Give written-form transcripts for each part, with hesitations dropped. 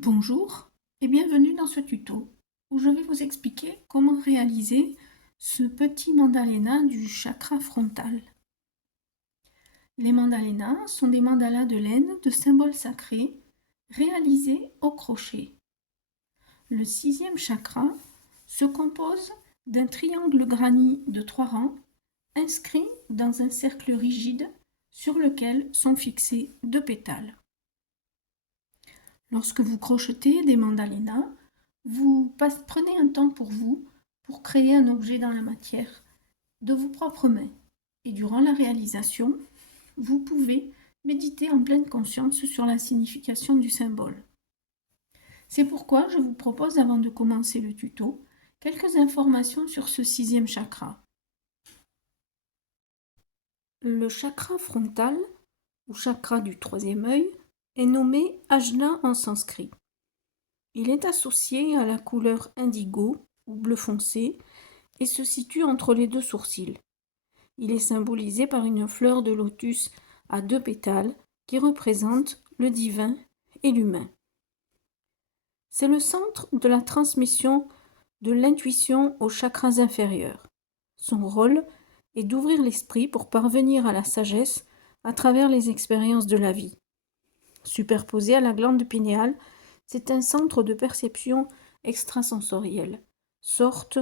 Bonjour et bienvenue dans ce tuto où je vais vous expliquer comment réaliser ce petit mandalena du chakra frontal. Les mandalas sont des mandalas de laine de symboles sacrés réalisés au crochet. Le sixième chakra se compose d'un triangle granit de 3 rangs inscrit dans un cercle rigide sur lequel sont fixés 2 pétales. Lorsque vous crochetez des mandalinas, vous prenez un temps pour vous pour créer un objet dans la matière de vos propres mains. Et durant la réalisation, vous pouvez méditer en pleine conscience sur la signification du symbole. C'est pourquoi je vous propose, avant de commencer le tuto, quelques informations sur ce sixième chakra. Le chakra frontal, ou chakra du troisième œil, est nommé Ajna en sanskrit. Il est associé à la couleur indigo ou bleu foncé et se situe entre les 2 sourcils. Il est symbolisé par une fleur de lotus à 2 pétales qui représente le divin et l'humain. C'est le centre de la transmission de l'intuition aux chakras inférieurs. Son rôle est d'ouvrir l'esprit pour parvenir à la sagesse à travers les expériences de la vie. Superposé à la glande pinéale, c'est un centre de perception extrasensorielle, sorte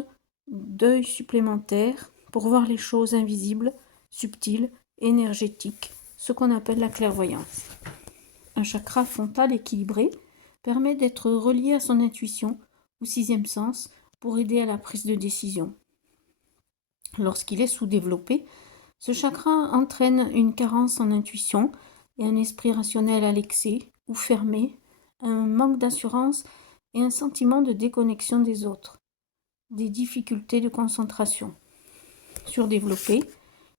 d'œil supplémentaire pour voir les choses invisibles, subtiles, énergétiques, ce qu'on appelle la clairvoyance. Un chakra frontal équilibré permet d'être relié à son intuition ou sixième sens pour aider à la prise de décision. Lorsqu'il est sous-développé, ce chakra entraîne une carence en intuition et un esprit rationnel à l'excès ou fermé, un manque d'assurance et un sentiment de déconnexion des autres, des difficultés de concentration. Surdéveloppé,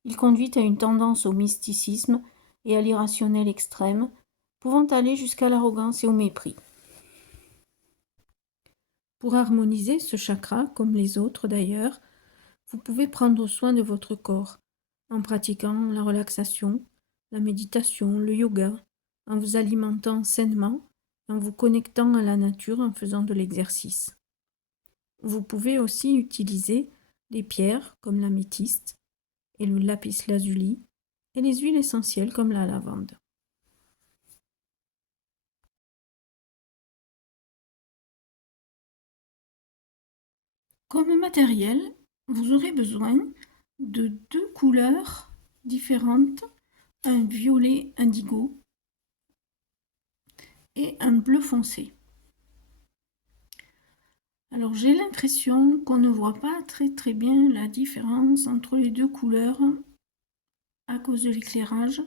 il conduit à une tendance au mysticisme et à l'irrationnel extrême, pouvant aller jusqu'à l'arrogance et au mépris. Pour harmoniser ce chakra, comme les autres d'ailleurs, vous pouvez prendre soin de votre corps en pratiquant la relaxation, la méditation, le yoga, en vous alimentant sainement, en vous connectant à la nature en faisant de l'exercice. Vous pouvez aussi utiliser des pierres comme l'améthyste et le lapis-lazuli et les huiles essentielles comme la lavande. Comme matériel, vous aurez besoin de 2 couleurs différentes, un violet indigo et un bleu foncé. Alors j'ai l'impression qu'on ne voit pas très bien la différence entre les 2 couleurs à cause de l'éclairage.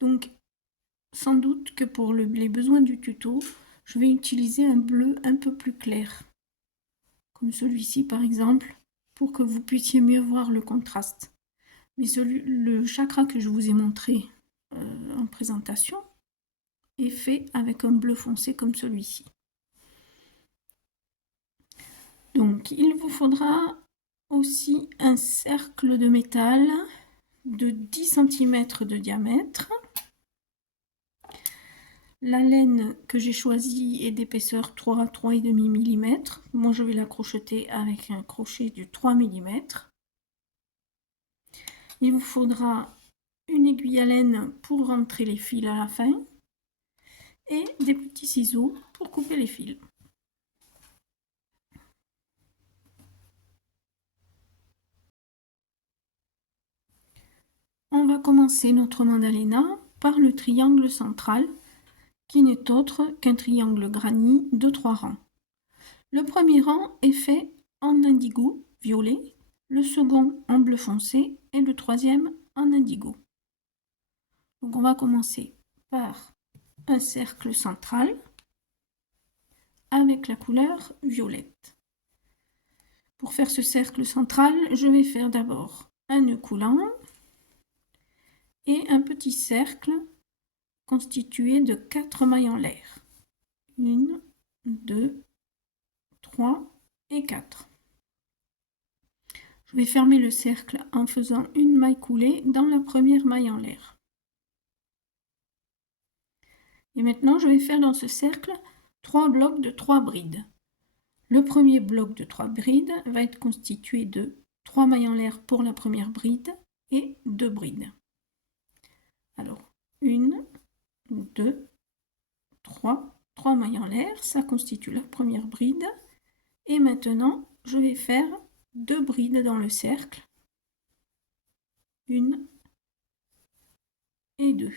Donc sans doute que pour les besoins du tuto, je vais utiliser un bleu un peu plus clair, comme celui-ci par exemple, pour que vous puissiez mieux voir le contraste. Mais le chakra que je vous ai montré en présentation est fait avec un bleu foncé comme celui-ci. Donc il vous faudra aussi un cercle de métal de 10 cm de diamètre. La laine que j'ai choisie est d'épaisseur 3 à 3,5 mm. Moi je vais la crocheter avec un crochet de 3 mm. Il vous faudra une aiguille à laine pour rentrer les fils à la fin et des petits ciseaux pour couper les fils. On va commencer notre mandalena par le triangle central qui n'est autre qu'un triangle granit de 3 rangs. Le premier rang est fait en indigo violet, le second en bleu foncé et le troisième en indigo. Donc on va commencer par un cercle central avec la couleur violette. Pour faire ce cercle central, je vais faire d'abord un nœud coulant et un petit cercle constitué de 4 mailles en l'air. 1, 2, 3 et 4. Je vais fermer le cercle en faisant une maille coulée dans la première maille en l'air. Et maintenant, je vais faire dans ce cercle 3 blocs de 3 brides. Le premier bloc de 3 brides va être constitué de 3 mailles en l'air pour la première bride et 2 brides. Alors, 1, 2, 3 mailles en l'air, ça constitue la première bride. Et maintenant, je vais faire 2 brides dans le cercle. 1 et 2.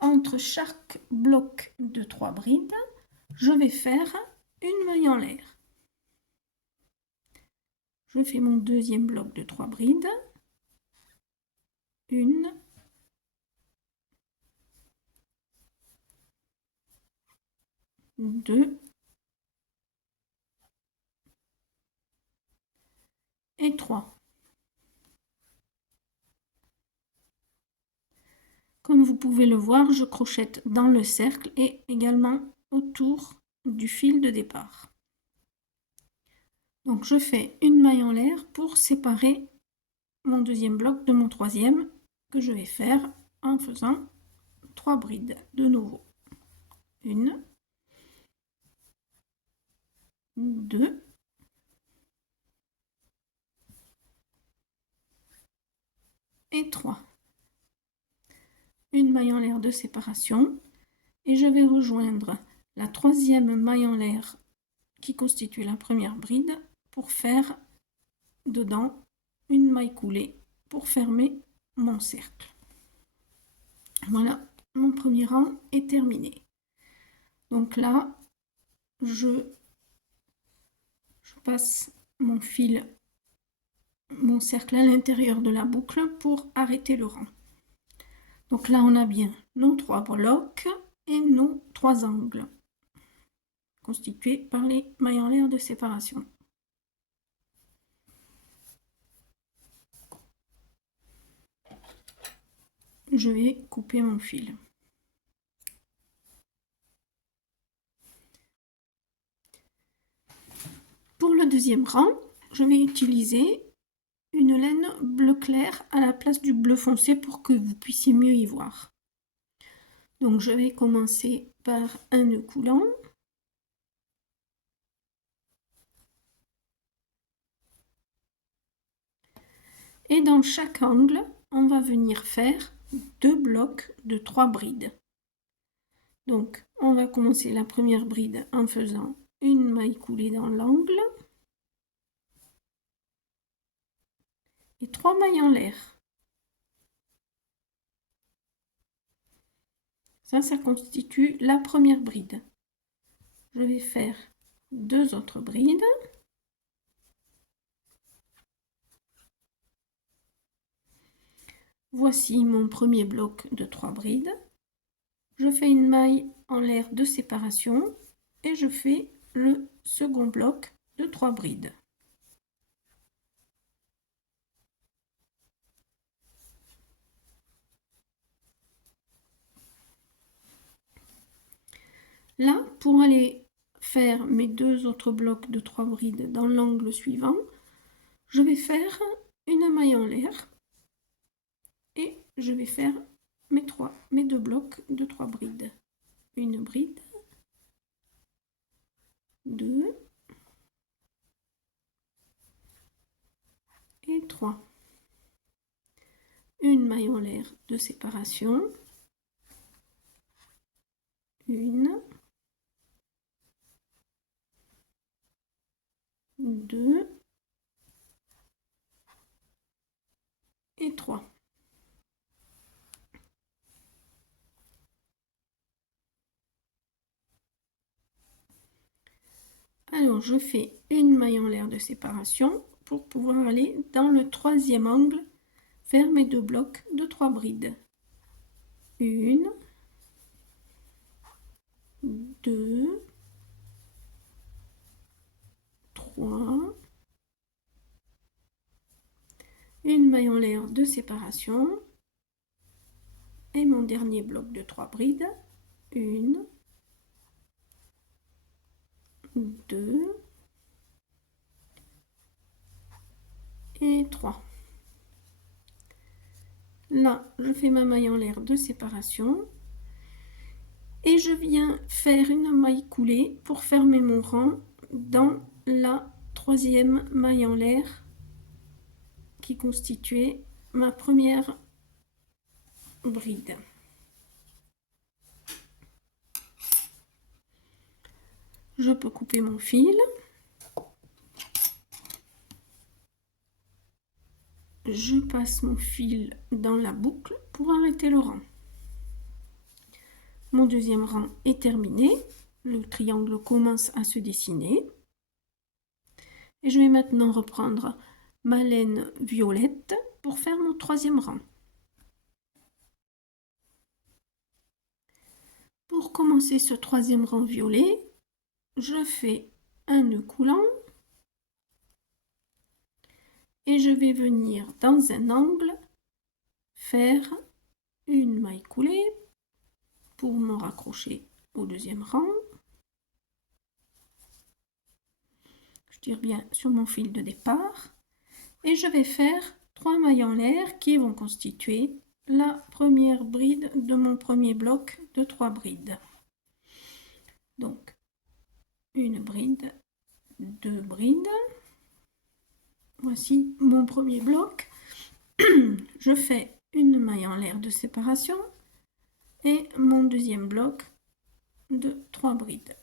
Entre chaque bloc de 3 brides, je vais faire une maille en l'air. Je fais mon deuxième bloc de 3 brides. 1, 2 et 3. Comme vous pouvez le voir, je crochète dans le cercle et également autour du fil de départ. Donc je fais une maille en l'air pour séparer mon deuxième bloc de mon troisième que je vais faire en faisant 3 brides de nouveau. 1, 2 et 3. Une maille en l'air de séparation et je vais rejoindre la troisième maille en l'air qui constitue la première bride pour faire dedans une maille coulée pour fermer mon cercle. Voilà, mon premier rang est terminé. Donc là, je passe mon fil, mon cercle à l'intérieur de la boucle pour arrêter le rang. Donc là, on a bien nos 3 blocs et nos 3 angles constitués par les mailles en l'air de séparation. Je vais couper mon fil. Pour le deuxième rang, je vais utiliser une laine bleu clair à la place du bleu foncé pour que vous puissiez mieux y voir. Donc je vais commencer par un nœud coulant. Et dans chaque angle, on va venir faire 2 blocs de 3 brides. Donc on va commencer la première bride en faisant une maille coulée dans l'angle et 3 mailles en l'air. Ça constitue la première bride. Je vais faire 2 autres brides. Voici mon premier bloc de 3 brides. Je fais une maille en l'air de séparation et je fais le second bloc de 3 brides. Là, pour aller faire mes 2 autres blocs de 3 brides dans l'angle suivant, je vais faire une maille en l'air et je vais faire mes 2 blocs de 3 brides. Une bride, 2 et 3. Une maille en l'air de séparation, 1, 2 et 3. Alors je fais une maille en l'air de séparation pour pouvoir aller dans le troisième angle, faire mes 2 blocs de 3 brides. 1, 2, 3, une maille en l'air de séparation et mon dernier bloc de 3 brides. 1, 2 et 3. Là, je fais ma maille en l'air de séparation Et je viens faire une maille coulée pour fermer mon rang dans la troisième maille en l'air qui constituait ma première bride. Je peux couper mon fil. Je passe mon fil dans la boucle pour arrêter le rang. Mon deuxième rang est terminé. Le triangle commence à se dessiner. Et je vais maintenant reprendre ma laine violette pour faire mon troisième rang. Pour commencer ce troisième rang violet, je fais un nœud coulant et je vais venir dans un angle faire une maille coulée pour me raccrocher au deuxième rang. Je tire bien sur mon fil de départ et je vais faire 3 mailles en l'air qui vont constituer la première bride de mon premier bloc de 3 brides. Donc, une bride, 2 brides. Voici mon premier bloc. Je fais une maille en l'air de séparation et mon deuxième bloc de 3 brides.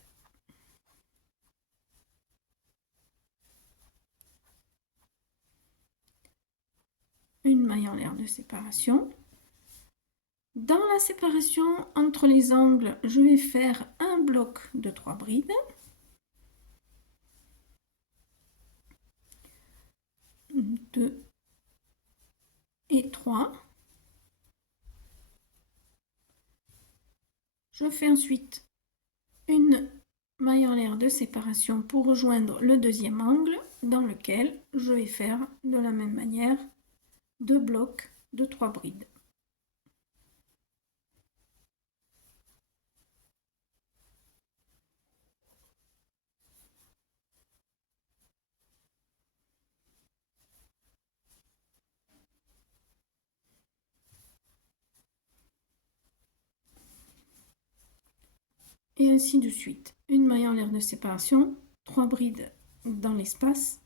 Une maille en l'air de séparation. Dans la séparation entre les angles, je vais faire un bloc de 3 brides. 2 et 3. Je fais ensuite une maille en l'air de séparation pour rejoindre le deuxième angle dans lequel je vais faire de la même manière 2 blocs de 3 brides. Et ainsi de suite. Une maille en l'air de séparation, 3 brides dans l'espace.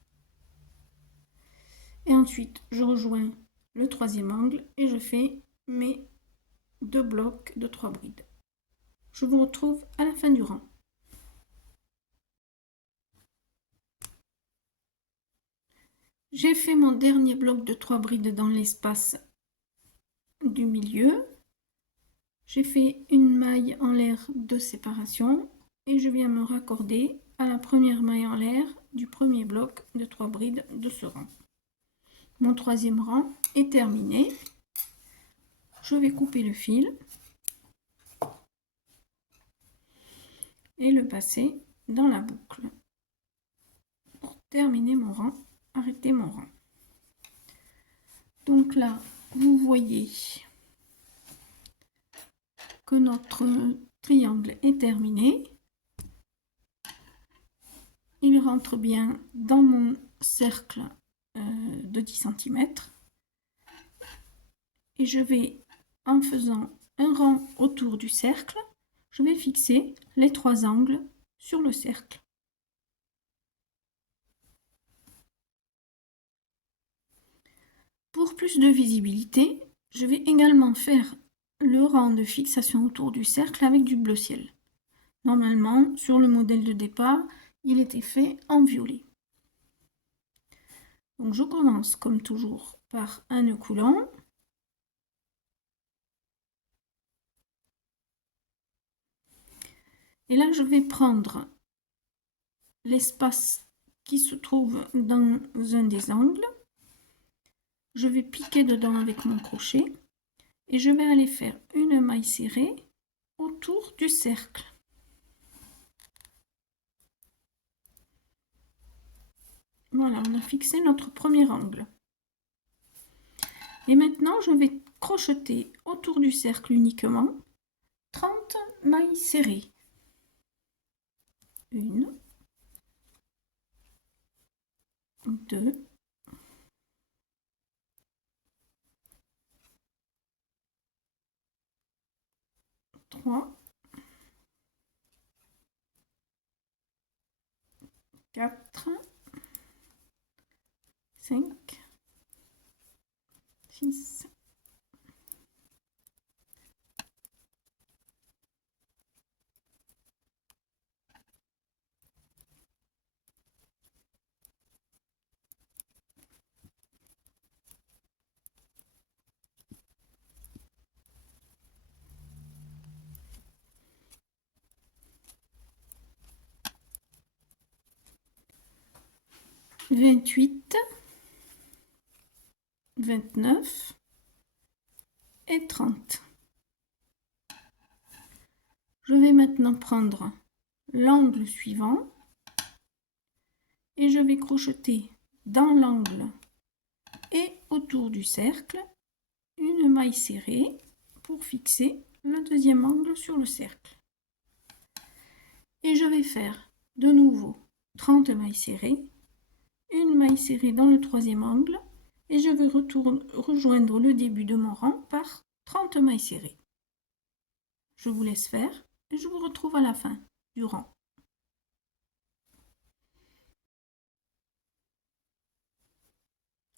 Et ensuite, je rejoins le troisième angle et je fais mes 2 blocs de 3 brides. Je vous retrouve à la fin du rang. J'ai fait mon dernier bloc de 3 brides dans l'espace du milieu. J'ai fait une maille en l'air de séparation et je viens me raccorder à la première maille en l'air du premier bloc de 3 brides de ce rang. Mon troisième rang est terminé. Je vais couper le fil et le passer dans la boucle pour terminer mon rang, arrêter mon rang. Donc là, vous voyez que notre triangle est terminé. Il rentre bien dans mon cercle de 10 cm. Et je vais, en faisant un rang autour du cercle, je vais fixer les 3 angles sur le cercle. Pour plus de visibilité, je vais également faire le rang de fixation autour du cercle avec du bleu ciel. Normalement, sur le modèle de départ, il était fait en violet. Donc je commence comme toujours par un nœud coulant. Et là, je vais prendre l'espace qui se trouve dans un des angles. Je vais piquer dedans avec mon crochet et je vais aller faire une maille serrée autour du cercle. Voilà, on a fixé notre premier angle. Et maintenant, je vais crocheter autour du cercle uniquement 30 mailles serrées. 1, 2, 3, 4, 5, 6, 28, 29 et 30. Je vais maintenant prendre l'angle suivant et je vais crocheter dans l'angle et autour du cercle une maille serrée pour fixer le deuxième angle sur le cercle. Et je vais faire de nouveau 30 mailles serrées, une maille serrée dans le troisième angle et je vais rejoindre le début de mon rang par 30 mailles serrées. Je vous laisse faire et je vous retrouve à la fin du rang.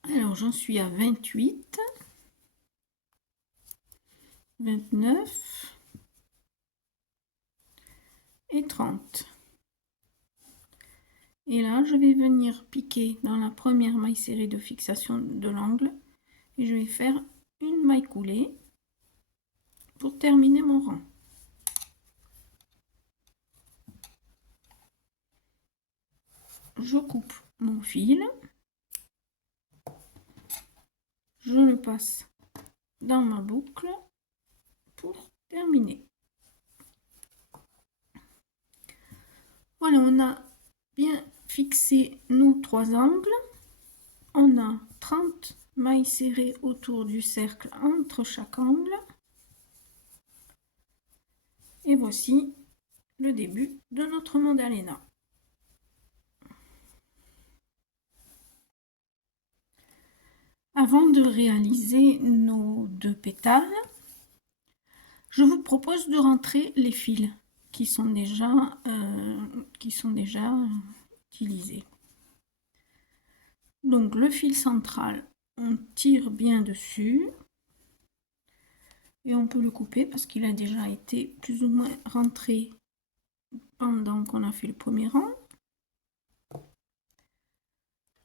Alors j'en suis à 28, 29 et 30. Et là, je vais venir piquer dans la première maille serrée de fixation de l'angle et je vais faire une maille coulée pour terminer mon rang. Je coupe mon fil, je le passe dans ma boucle pour terminer. Voilà, on a bien fixé nos trois angles. On a 30 mailles serrées autour du cercle entre chaque angle. Et voici le début de notre Maddalena. Avant de réaliser nos deux pétales, je vous propose de rentrer les fils qui sont déjà utilisés. Donc le fil central, on tire bien dessus et on peut le couper parce qu'il a déjà été plus ou moins rentré pendant qu'on a fait le premier rang.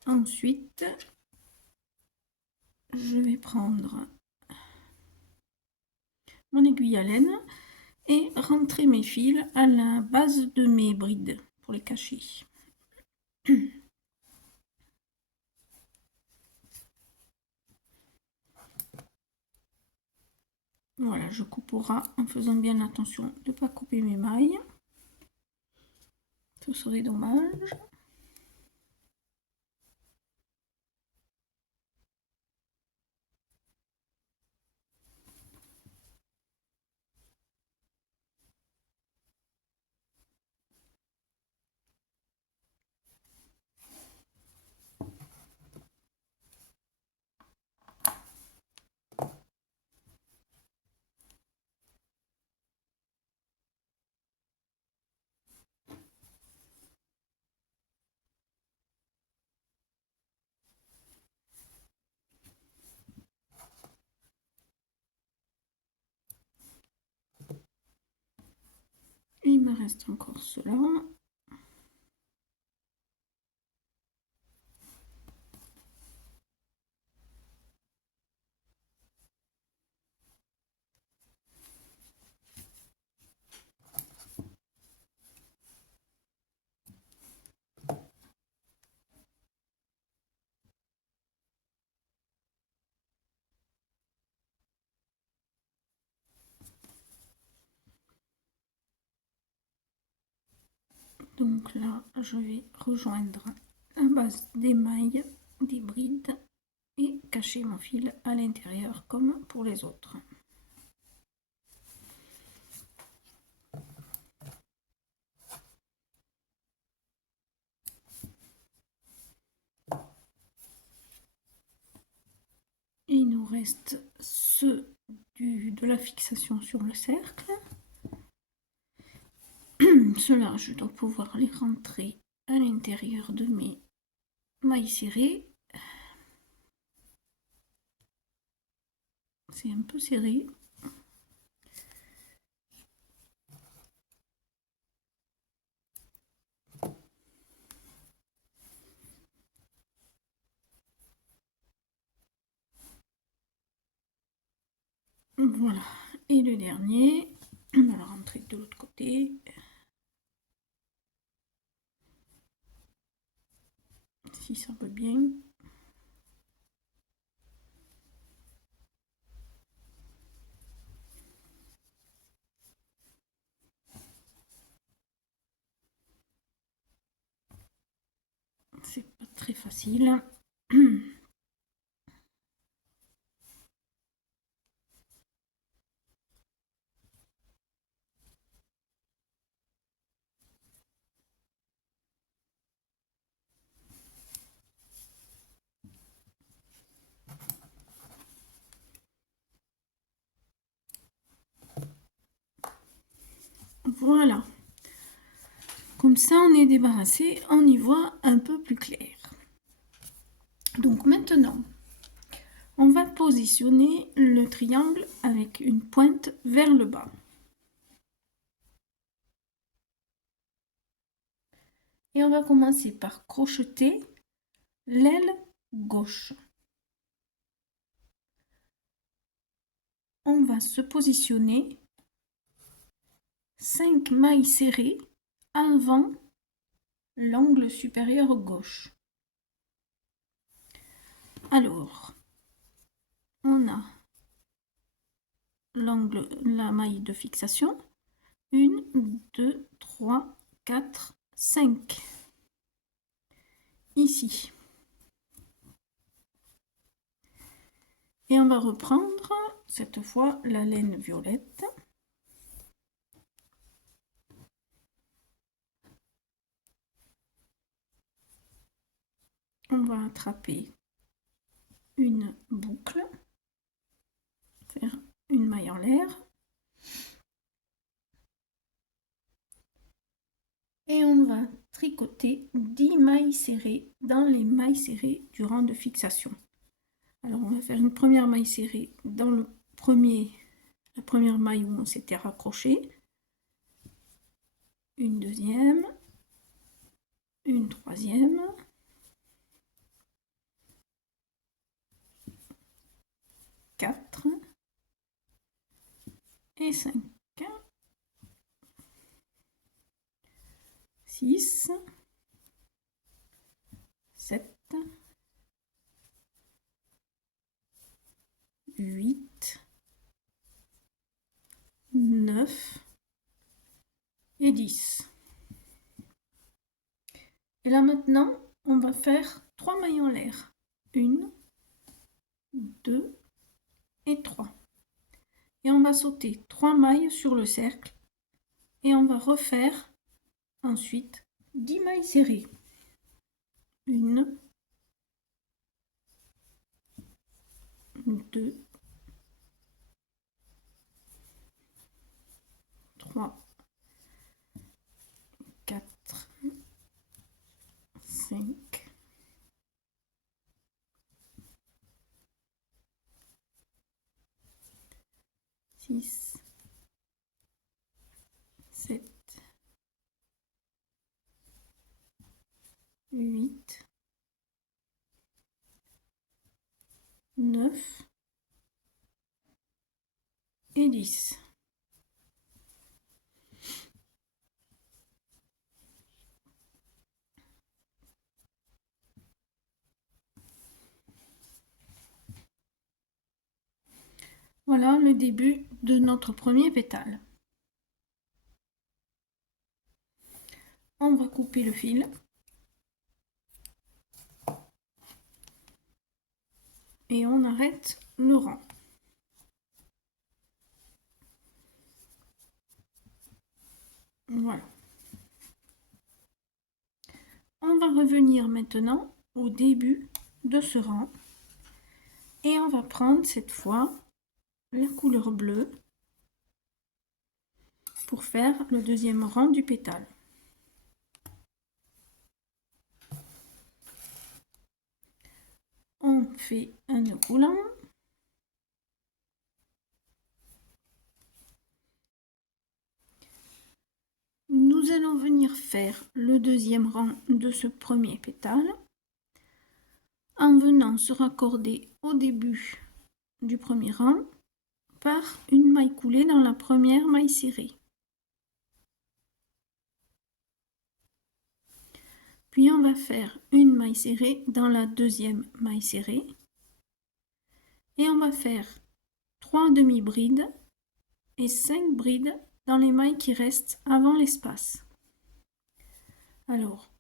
Ensuite, je vais prendre mon aiguille à laine et rentrer mes fils à la base de mes brides pour les cacher. Voilà, je coupe au ras en faisant bien attention de ne pas couper mes mailles. Ce serait dommage. Il me reste encore cela. Donc là, je vais rejoindre la base des mailles, des brides et cacher mon fil à l'intérieur comme pour les autres. Il nous reste ceux de la fixation sur le cercle. Ceux-là, je dois pouvoir les rentrer à l'intérieur de mes mailles serrées. C'est un peu serré. Voilà. Et le dernier, on va le rentrer de l'autre côté. Si ça veut bien. C'est pas très facile. Voilà. Comme ça, on est débarrassé, on y voit un peu plus clair. Donc maintenant, on va positionner le triangle avec une pointe vers le bas. Et on va commencer par crocheter l'aile gauche. On va se positionner 5 mailles serrées avant l'angle supérieur gauche. Alors, on a l'angle, la maille de fixation, 1, 2, 3, 4, 5. Ici. Et on va reprendre cette fois la laine violette. On va attraper une boucle, faire une maille en l'air. Et on va tricoter 10 mailles serrées dans les mailles serrées du rang de fixation. Alors on va faire une première maille serrée dans la première maille où on s'était raccroché, une deuxième, une troisième, quatre et 5, 6, 7, 8, 9 et 10. Et là maintenant, on va faire 3 mailles en l'air. 1, 2 et 3. Et on va sauter 3 mailles sur le cercle. Et on va refaire ensuite 10 mailles serrées. 1, 2, 3, 4, 5, 6, 7, 8, 9 et 10. Voilà le début de notre premier pétale. On va couper le fil. Et on arrête le rang. Voilà. On va revenir maintenant au début de ce rang. Et on va prendre cette fois la couleur bleue pour faire le deuxième rang du pétale. fait un nœud coulant. Nous allons venir faire le deuxième rang de ce premier pétale en venant se raccorder au début du premier rang par une maille coulée dans la première maille serrée. Puis on va faire une maille serrée dans la deuxième maille serrée et on va faire 3 demi-brides et 5 brides dans les mailles qui restent avant l'espace. Alors,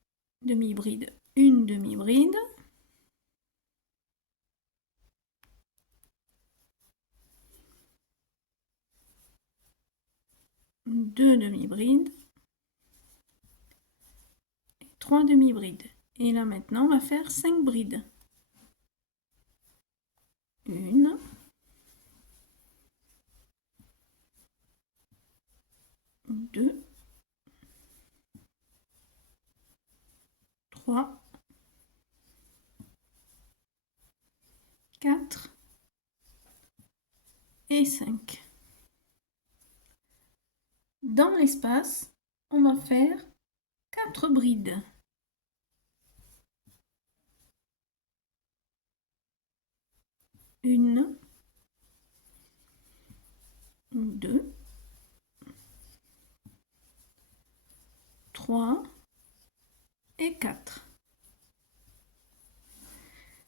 demi-bride, une demi-bride, deux demi-brides, 3 demi-brides. Et là maintenant, on va faire 5 brides. Une, deux, 3, 4 et 5. Dans l'espace, on va faire 4 brides. Une, deux, 3 et 4.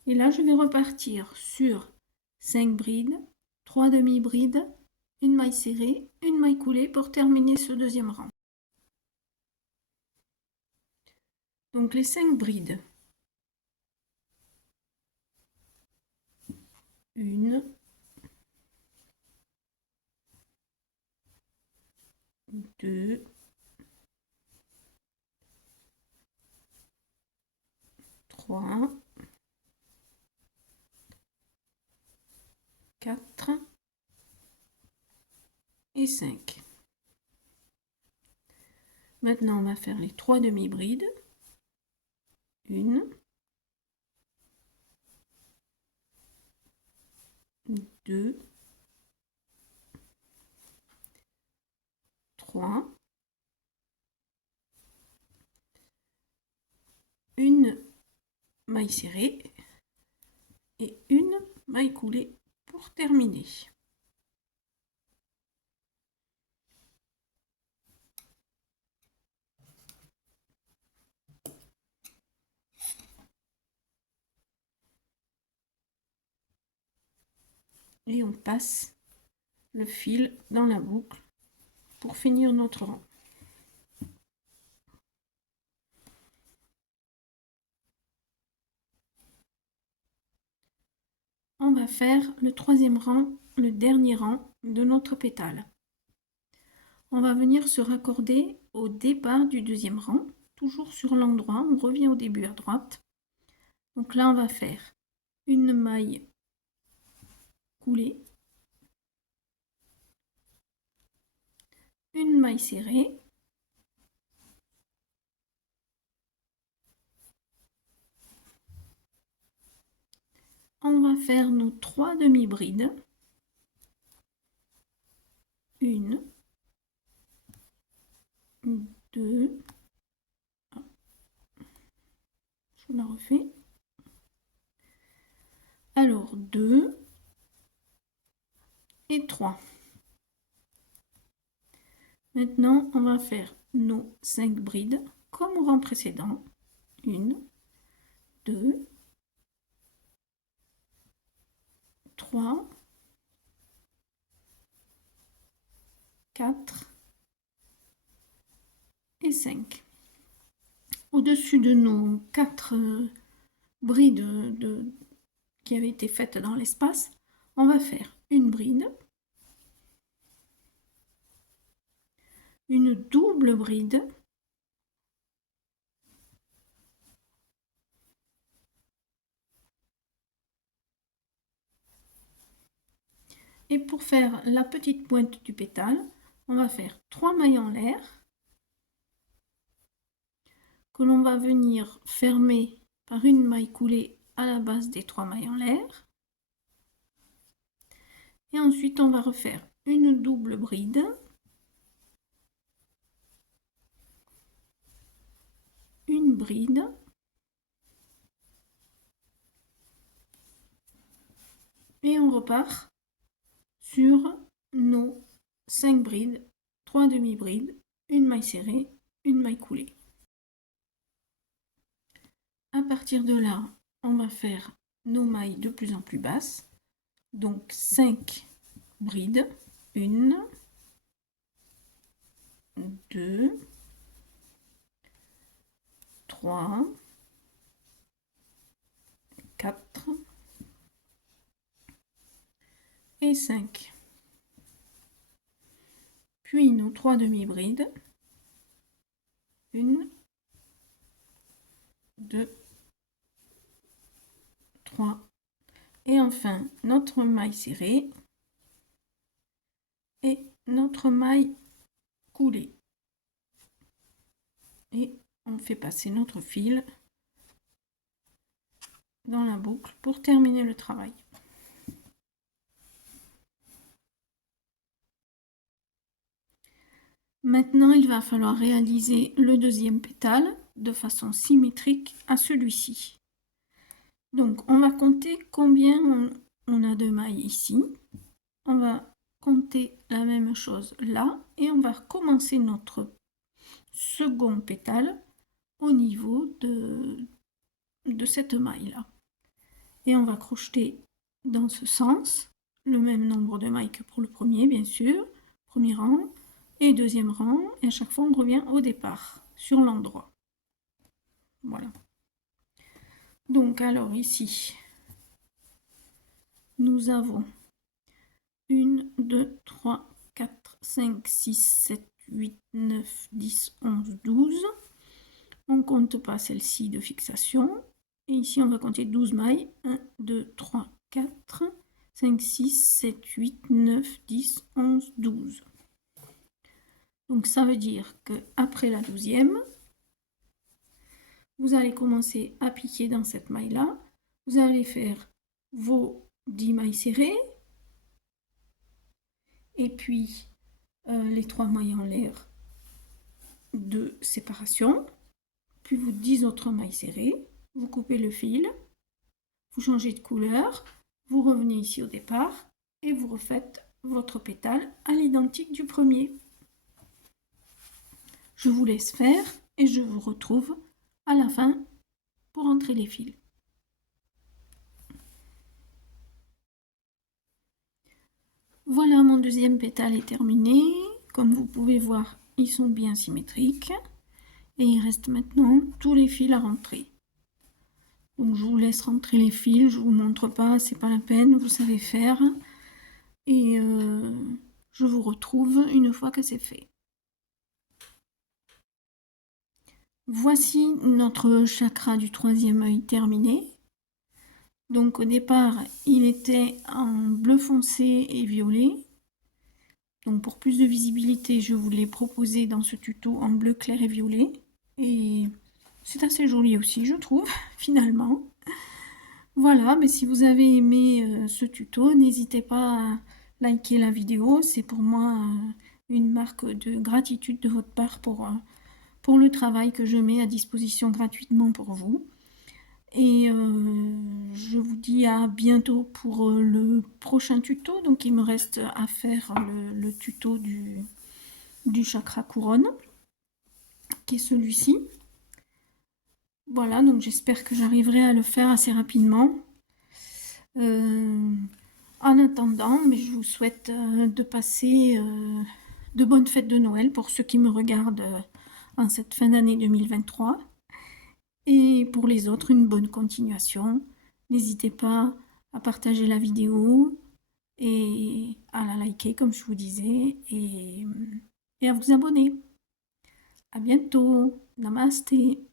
Et là, je vais repartir sur 5 brides, 3 demi-brides, une maille serrée, une maille coulée pour terminer ce deuxième rang. Donc les 5 brides. Une, deux, trois, 4 et 5. Maintenant, on va faire les 3 demi-brides. Une, deux, 3, une maille serrée et une maille coulée pour terminer. Et on passe le fil dans la boucle pour finir notre rang. On va faire le troisième rang, le dernier rang de notre pétale. On va venir se raccorder au départ du deuxième rang, toujours sur l'endroit, on revient au début à droite. Donc là, on va faire une maille coulée, une maille serrée, on va faire nos 3 demi-brides, une, deux, je la refais, alors 2 et 3. Maintenant, on va faire nos 5 brides comme au rang précédent, une, deux, 3, 4 et 5. Au-dessus de nos 4 brides qui avaient été faites dans l'espace, on va faire une bride, une double bride, et pour faire la petite pointe du pétale, on va faire 3 mailles en l'air que l'on va venir fermer par une maille coulée à la base des 3 mailles en l'air. Et ensuite, on va refaire une double bride. Une bride. Et on repart sur nos 5 brides, 3 demi-brides, une maille serrée, une maille coulée. À partir de là, on va faire nos mailles de plus en plus basses. Donc 5 brides, 1, 2, 3, 4 et 5. Puis nos 3 demi-brides, 1, 2, 3. Et enfin, notre maille serrée et notre maille coulée. Et on fait passer notre fil dans la boucle pour terminer le travail. Maintenant, il va falloir réaliser le deuxième pétale de façon symétrique à celui-ci. Donc, on va compter combien on a de mailles ici. On va compter la même chose là et on va recommencer notre second pétale au niveau de cette maille là. Et on va crocheter dans ce sens le même nombre de mailles que pour le premier, bien sûr. Premier rang et deuxième rang. Et à chaque fois, on revient au départ, sur l'endroit. Voilà. Donc, alors ici, nous avons 1, 2, 3, 4, 5, 6, 7, 8, 9, 10, 11, 12. On ne compte pas celle-ci de fixation. Et ici, on va compter 12 mailles. 1, 2, 3, 4, 5, 6, 7, 8, 9, 10, 11, 12. Donc, ça veut dire qu'après la 12e, vous allez commencer à piquer dans cette maille-là. Vous allez faire vos 10 mailles serrées. Et puis, les 3 mailles en l'air de séparation. Puis, vous 10 autres mailles serrées. Vous coupez le fil. Vous changez de couleur. Vous revenez ici au départ. Et vous refaites votre pétale à l'identique du premier. Je vous laisse faire et je vous retrouve à la fin pour entrer les fils. Voilà, mon deuxième pétale est terminé. Comme vous pouvez voir, ils sont bien symétriques. Et il reste maintenant tous les fils à rentrer. Donc je vous laisse rentrer les fils, je ne vous montre pas, c'est pas la peine, vous savez faire. Et je vous retrouve une fois que c'est fait. Voici notre chakra du troisième œil terminé. Donc au départ, il était en bleu foncé et violet. Donc pour plus de visibilité, je vous l'ai proposé dans ce tuto en bleu clair et violet. Et c'est assez joli aussi, je trouve, finalement. Voilà, mais si vous avez aimé ce tuto, n'hésitez pas à liker la vidéo. C'est pour moi une marque de gratitude de votre part pour le travail que je mets à disposition gratuitement pour vous. Et je vous dis à bientôt pour le prochain tuto. Donc il me reste à faire le tuto du chakra couronne, qui est celui-ci. Voilà, donc j'espère que j'arriverai à le faire assez rapidement. En attendant, mais je vous souhaite de passer de bonnes fêtes de Noël pour ceux qui me regardent en cette fin d'année 2023. Et pour les autres, une bonne continuation. N'hésitez pas à partager la vidéo et à la liker comme je vous disais et à vous abonner. À bientôt. Namasté.